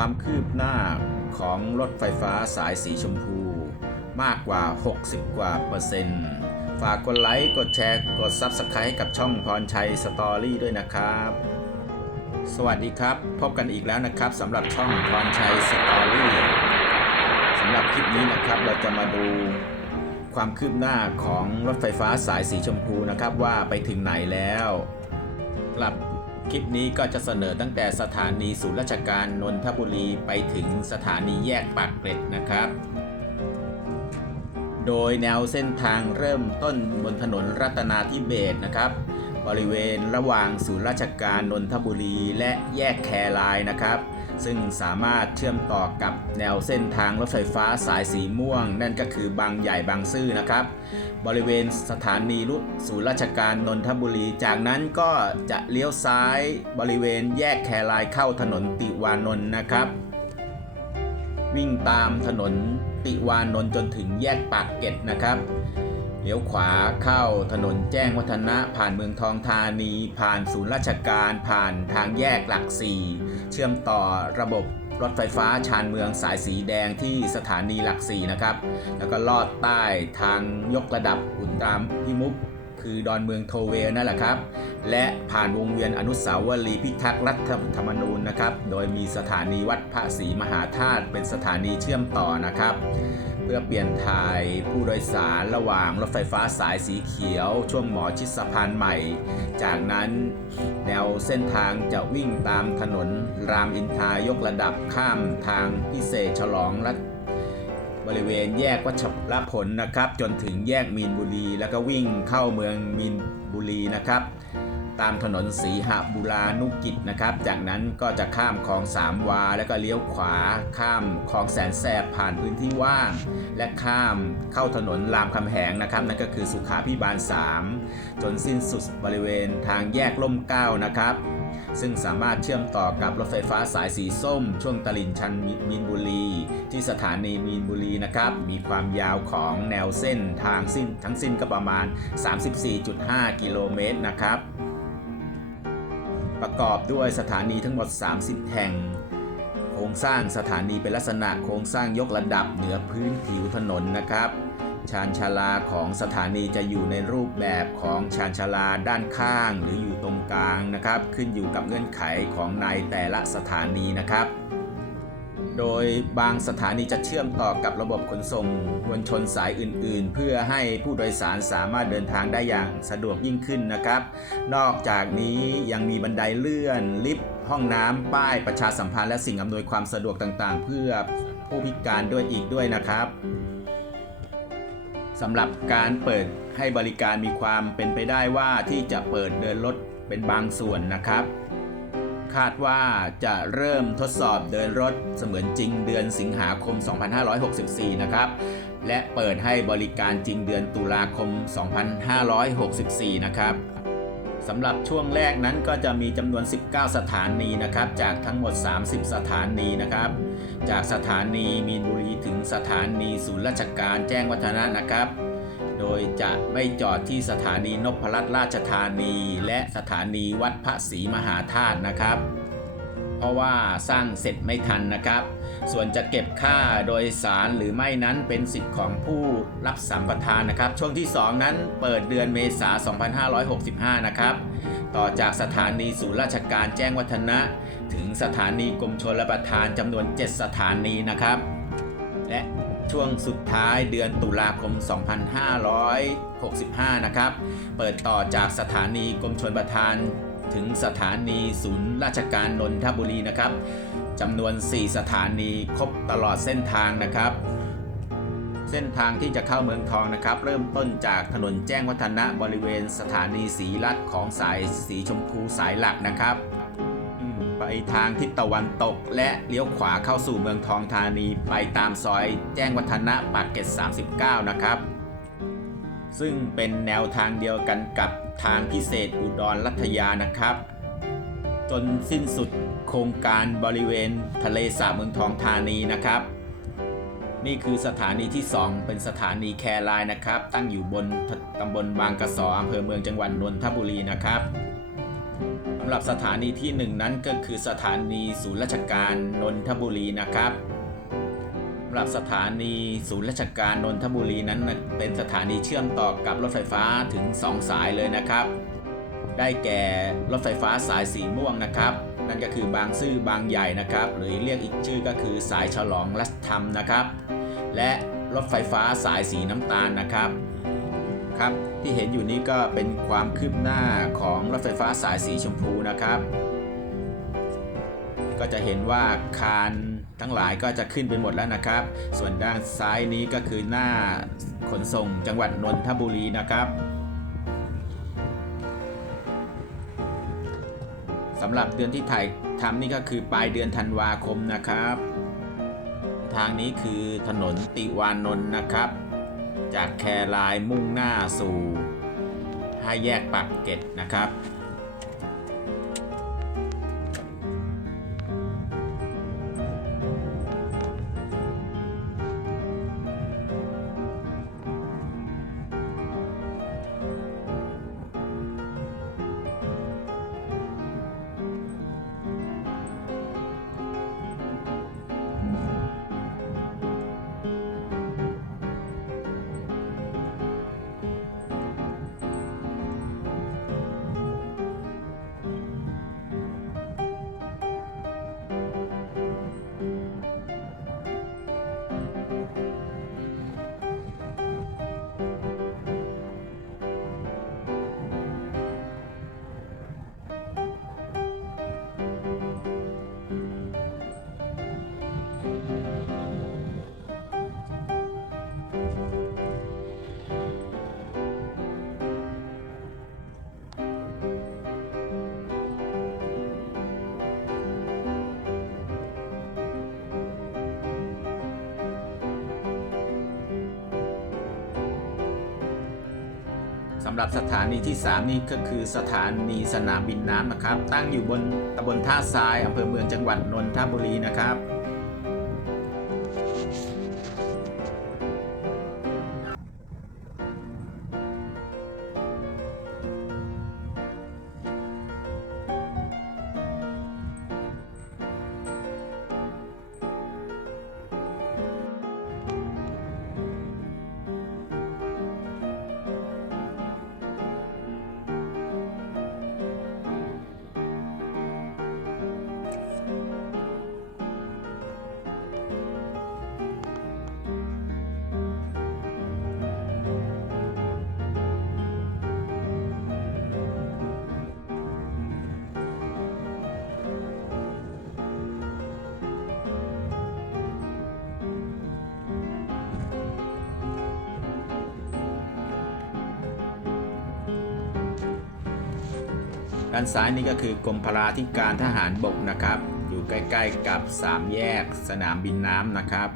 ความคืบหน้าของรถไฟฟ้าสายสีชมพู มากกว่า 60 กว่าเปอร์เซ็นต์ ฝากกดไลค์ กดแชร์ กด Subscribe ให้กับช่องพรชัยสตอรี่ด้วยนะครับ สวัสดีครับ พบกันอีกแล้วนะครับสำหรับช่องพรชัยสตอรี่สำหรับคลิปนี้นะครับเราจะมาดูความคืบหน้าของรถไฟฟ้าสายสีชมพูนะครับว่าไปถึงไหนแล้วหรับ คลิปนี้ก็จะเสนอตั้งแต่สถานีศูนย์ราชการนนทบุรีไปถึงสถานีแยกปากเกร็ดนะครับ โดยแนวเส้นทางเริ่มต้นบนถนนรัตนาธิเบศนะครับ บริเวณระหว่างศูนย์ราชการนนทบุรีและแยกแครายนะครับ ซึ่งสามารถเชื่อมต่อกับแนวเส้นทางรถไฟฟ้าสายสีม่วง นั่นก็คือบางใหญ่บางซื่อนะครับ บริเวณสถานีรุศูนย์ราชการนนทบุรี จากนั้นก็จะเลี้ยวซ้ายบริเวณแยกแครายเข้าถนนติวานนท์นะครับ วิ่งตามถนนติวานนท์จนถึงแยกปากเกร็ดนะครับ เลี้ยวขวาเข้าถนนแจ้งวัฒนะ ผ่านเมืองทองธานี ผ่านศูนย์ราชการ ผ่านทางแยกหลักสี่เชื่อมต่อระบบรถไฟฟ้าชานเมืองสายสีแดงที่สถานีหลักสี่นะครับ แล้วก็ลอดใต้ทางยกระดับอุตรามพิมุกคือดอนเมืองโทเวลนั่นแหละครับ และผ่านวงเวียนอนุสาวรีย์พิทักษ์รัฐธรรมนูญนะครับ โดยมีสถานีวัดพระศรีมหาธาตุเป็นสถานีเชื่อมต่อนะครับ เพื่อเปลี่ยนถ่ายผู้โดยสารระหว่างรถไฟฟ้าสายสีเขียว ช่วงหมอชิดสะพานใหม่ จากนั้นแนวเส้นทางจะวิ่งตามถนนรามอินทายกระดับข้ามทางพิเศษฉลองรัฐบริเวณแยกวัชรพลนะครับ จนถึงแยกมีนบุรี แล้วก็วิ่งเข้าเมืองมีนบุรีนะครับ ตามถนนสีหบุรานุกิจนะครับ จากนั้นก็จะข้ามคลองสามวา แล้วก็เลี้ยวขวา ข้ามคลองแสนแสบผ่านพื้นที่ว่าง และข้ามเข้าถนนรามคำแหงนะครับ นั่นก็คือสุขาพิบาล 3 จนสิ้นสุดบริเวณทางแยกล่มเก้านะครับซึ่งสามารถเชื่อมต่อกับรถไฟฟ้าสายสีส้ม ช่วงตลิ่งชันมีนบุรี ที่สถานีมีนบุรีนะครับ มีความยาวของแนวเส้นทางสิ้นทั้งสิ้นก็ประมาณ 34.5 กิโลเมตรนะครับ ประกอบด้วยสถานีทั้งหมด 30 แห่ง โครงสร้างสถานีเป็นลักษณะโครงสร้างยกระดับเหนือพื้นผิวถนนนะครับ ชานชาลาของสถานีจะอยู่ในรูปแบบของชานชาลาด้านข้าง หรืออยู่ตรงกลางนะครับ ขึ้นอยู่กับเงื่อนไขของในแต่ละสถานีนะครับ โดยบางสถานีจะเชื่อมต่อกับระบบขนส่งมวลชนสายอื่น ๆ เพื่อให้ผู้โดยสารสามารถเดินทางได้อย่างสะดวกยิ่งขึ้นนะครับ นอกจากนี้ยังมีบันไดเลื่อนลิฟต์ห้องน้ำป้ายประชาสัมพันธ์และสิ่งอำนวยความสะดวกต่างๆ เพื่อผู้พิการด้วยอีกด้วยนะครับสำหรับการเปิดให้บริการมีความเป็นไปได้ว่าที่จะเปิดเดินรถเป็นบางส่วนนะครับ คาดว่าจะเริ่มทดสอบเดินรถเสมือนจริงเดือนสิงหาคม 2564 นะครับ และเปิดให้บริการจริงเดือนตุลาคม 2564 นะครับสำหรับช่วงแรกนั้นก็จะมีจำนวน 19 สถานีนะครับ จากทั้งหมด 30 สถานีนะครับ จากสถานีมีนบุรีถึงสถานีศูนย์ราชการแจ้งวัฒนะนะครับ โดยจะไม่จอดที่สถานีนพรัตน์ราชธานี และสถานีวัดพระศรีมหาธาตุนะครับ เพราะว่าสร้างเสร็จไม่ทันนะครับ ส่วนจะเก็บค่าโดยสารหรือไม่นั้นเป็นสิทธิ์ของผู้รับสัมปทานนะครับ ช่วงที่ 2 นั้นเปิดเดือนเมษา2565 นะครับต่อจากสถานีศูนย์ราชการแจ้งวัฒนะ ถึงสถานีกรมชลประทานจำนวน 7 สถานีนะครับ และ ช่วงสุดท้ายเดือนตุลาคม 2565 นะครับ เปิดต่อจากสถานีกรมชลประทานถึงสถานีศูนย์ราชการนนทบุรีนะครับจำนวน 4 สถานีครบตลอดเส้นทางนะครับ เส้นทางที่จะเข้าเมืองทองนะครับ เริ่มต้นจากถนนแจ้งวัฒนะบริเวณสถานีสีรัฐของสายสีชมพูสายหลักนะครับ ไปทางทิศตะวันตก และเลี้ยวขวาเข้าสู่เมืองทองธานีไปตามซอยแจ้งวัฒนะปากเกร็ด39 นะครับ ซึ่งเป็นแนวทางเดียวกันกับทางพิเศษอุดรรัตยานะครับ จนสิ้นสุดโครงการบริเวณทะเลสาบเมืองทองธานีนะครับ นี่คือสถานีที่ 2 เป็นสถานีแครายนะครับ ตั้งอยู่บนตำบลบางกระสออำเภอเมืองจังหวัดนนทบุรีนะครับ สำหรับสถานีที่หนึ่งนั้นก็คือสถานีศูนย์ราชการนนทบุรีนะครับสำหรับสถานีศูนย์ราชการนนทบุรีนั้นเป็นสถานีเชื่อมต่อกับรถไฟฟ้าถึง 2 สายเลยนะครับ ได้แก่รถไฟฟ้าสายสีม่วงนะครับ นั่นก็คือบางซื่อบางใหญ่นะครับ หรือเรียกอีกชื่อก็คือสายฉลองรัชธรรมนะครับ และรถไฟฟ้าสายสีน้ำตาลนะครับ ครับที่เห็นอยู่นี้ก็เป็นความคืบหน้าของรถไฟฟ้าสายสีชมพูนะครับ ก็จะเห็นว่าคานทั้งหลายก็จะขึ้นไปหมดแล้วนะครับ ส่วนด้านซ้ายนี้ก็คือหน้าขนส่งจังหวัดนนทบุรีนะครับสำหรับเดือนที่ถ่ายทำนี่ก็คือปลายเดือนธันวาคมนะครับ ทางนี้คือถนนติวานนท์นะครับ จากแครายมุ่งหน้าสู่ห้าแยกปากเกร็ดนะครับำหรับสถานีที่ 3 นี่ก็คือสถานีสนามบินน้ำนะครับ ตั้งอยู่บนตำบลท่าทรายอำเภอเมืองจังหวัดนนทบุรีนะครับ ด้านซ้ายนี่ก็คือกรมพลาธิการทหารบกนะครับ อยู่ใกล้ ๆ กับ 3 แยกสนามบินน้ำนะครับ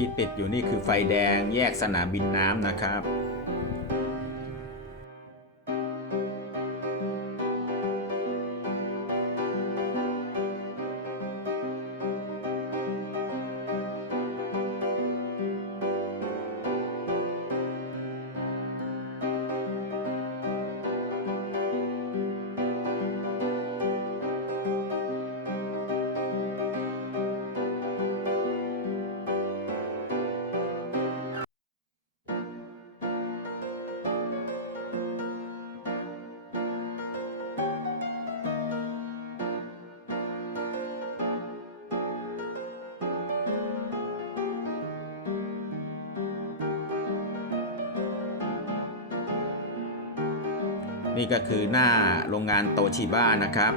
ที่ติดอยู่นี่คือไฟแดงแยกสนามบินน้ำนะครับ นี่ก็คือหน้าโรงงานโตชิบ้านะครับ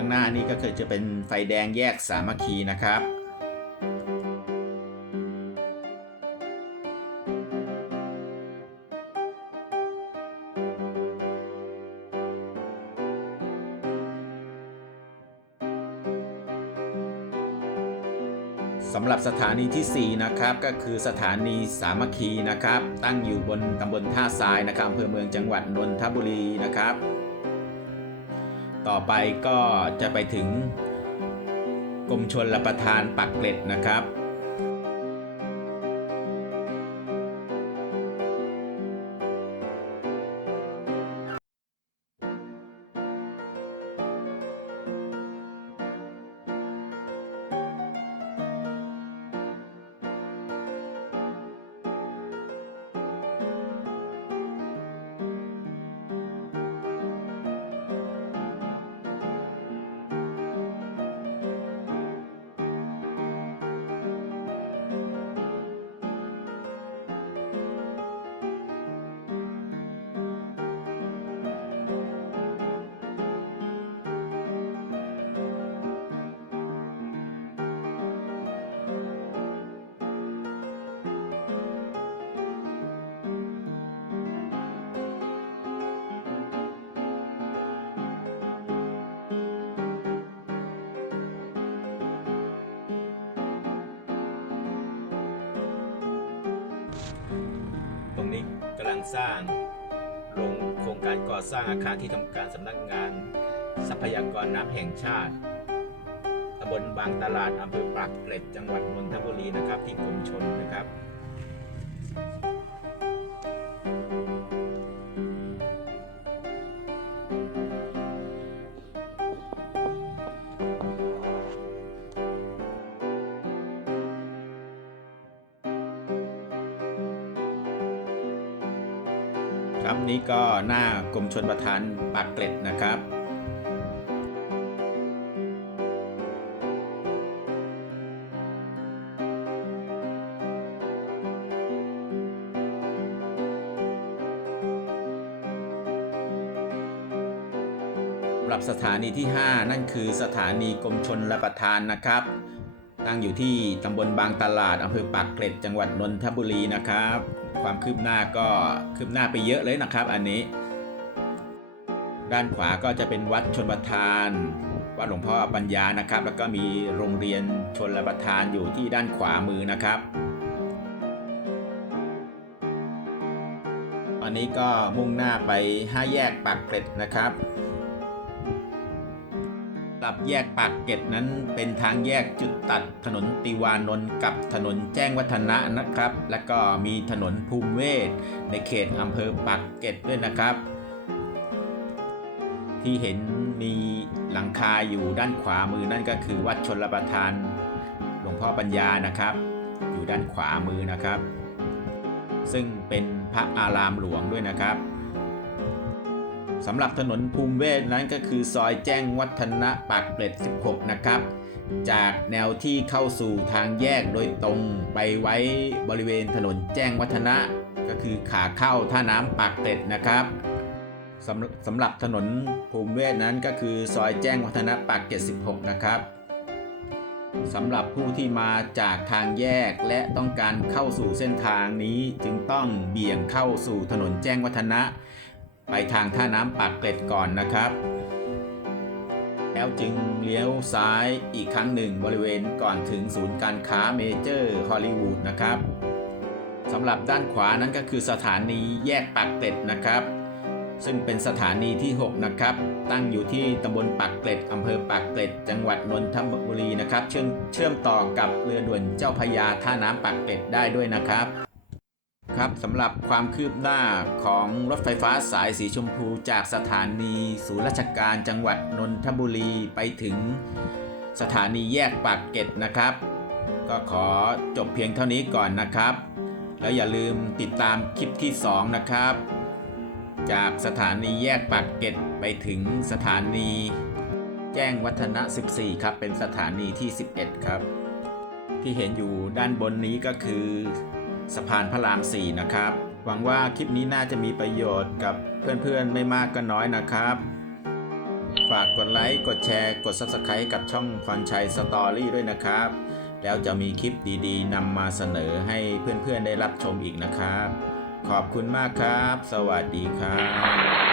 ข้างหน้านี่ก็คือจะเป็นไฟแดงแยกสามัคคีนะครับสำหรับสถานีทีสี่ 4 นะครับ ก็คือสถานีสามัคคีนะครับ ตั้งอยู่บนตำบลท่าทรายนะครับอำเภอเมืองจังหวัดนนทบุรีนะครับ ต่อไปก็จะไปถึงกรมชนรับประทานปักเกร็ดนะครับ สร้างลงโครงการก่อสร้างอาคารที่ทำการสำนักงาน ทรัพยากรน้ำแห่งชาติตำบลบางตลาดอำเภอปากเกร็ดจังหวัดนนทบุรีนะครับ ที่กรมชนนะครับ ครับ นี่ก็หน้ากรมชนประทานปากเกร็ดนะครับสำหรับสถานีที่ 5 นั่นคือสถานีกรมชนรับประทานนะครับ ตั้งอยู่ที่ตำบลบางตลาดอำเภอปากเกร็ดจังหวัดนนทบุรีนะครับ ความคืบหน้าก็คืบหน้าไปเยอะเลยนะครับ อันนี้ ด้านขวาก็จะเป็นวัดชนประทานวัดหลวงพ่อปัญญานะครับ แล้วก็มีโรงเรียนชนประทานอยู่ที่ด้านขวามือนะครับอันนี้ก็มุ่งหน้าไปห้าแยกปากเกร็ดนะครับ รับแยกปากเกร็ดนั้นเป็นทางแยกจุดตัดถนนติวานนท์กับถนนแจ้งวัฒนะนะครับ และก็มีถนนภูมิเวศในเขตอำเภอปากเกร็ดด้วยนะครับ ที่เห็นมีหลังคาอยู่ด้านขวามือนั่นก็คือวัดชนรับประทานหลวงพ่อปัญญานะครับ อยู่ด้านขวามือนะครับ ซึ่งเป็นพระอารามหลวงด้วยนะครับ สำหรับถนนภูมิเวศนั้นก็คือซอยแจ้งวัฒนะปากเกร็ด 16 นะครับ จากแนวที่เข้าสู่ทางแยกโดยตรงไปไว้บริเวณถนนแจ้งวัฒนะ ก็คือขาเข้าท่าน้ำปากเกร็ดนะครับสำสำหรับถนนภูมิเวศนั้นก็คือซอยแจ้งวัฒนะปากเกร็ด 16 นะครับสำหรับผู้ที่มาจากทางแยกและต้องการเข้าสู่เส้นทางนี้จึงต้องเบี่ยงเข้าสู่ถนนแจ้งวัฒนะ ไปทางท่าน้ำปากเกร็ดก่อนนะครับ แล้วจึงเลี้ยวซ้ายอีกครั้งหนึ่งบริเวณก่อนถึงศูนย์การค้าเมเจอร์ฮอลลีวูดนะครับสำหรับด้านขวานั้นก็คือสถานีแยกปากเกร็ดนะครับ ซึ่งเป็นสถานีที่ 6 นะครับ ตั้งอยู่ที่ตำบลปากเกร็ดอำเภอปากเกร็ด จังหวัดนนทบุรีนะครับ เชื่อมเชื่อมต่อกับเรือด่วนเจ้าพยาท่าน้ำปากเกร็ดได้ด้วยนะครับ ครับสำหรับความคืบหน้าของรถไฟฟ้าสายสีชมพูจากสถานีศูนย์ราชการจังหวัดนนทบุรีไปถึงสถานีแยกปากเกร็ดนะครับ ก็ขอจบเพียงเท่านี้ก่อนนะครับ แล้วอย่าลืมติดตามคลิปที่ 2 นะครับ จากสถานีแยกปากเกร็ดไปถึงสถานี แจ้งวัฒนะ 14 ครับ เป็นสถานีที่ 11 ครับ ที่เห็นอยู่ด้านบนนี้ก็คือ สะพานพระราม 4 นะครับ หวังว่าคลิปนี้น่าจะมีประโยชน์กับเพื่อนๆไม่มากก็น้อยนะครับ ฝากกดไลค์ กดแชร์ กด Subscribe กับช่องพรชัยสตอรี่ด้วยนะครับ แล้วจะมีคลิปดีๆนำมาเสนอให้เพื่อนๆได้รับชมอีกนะครับ ขอบคุณมากครับ สวัสดีครับ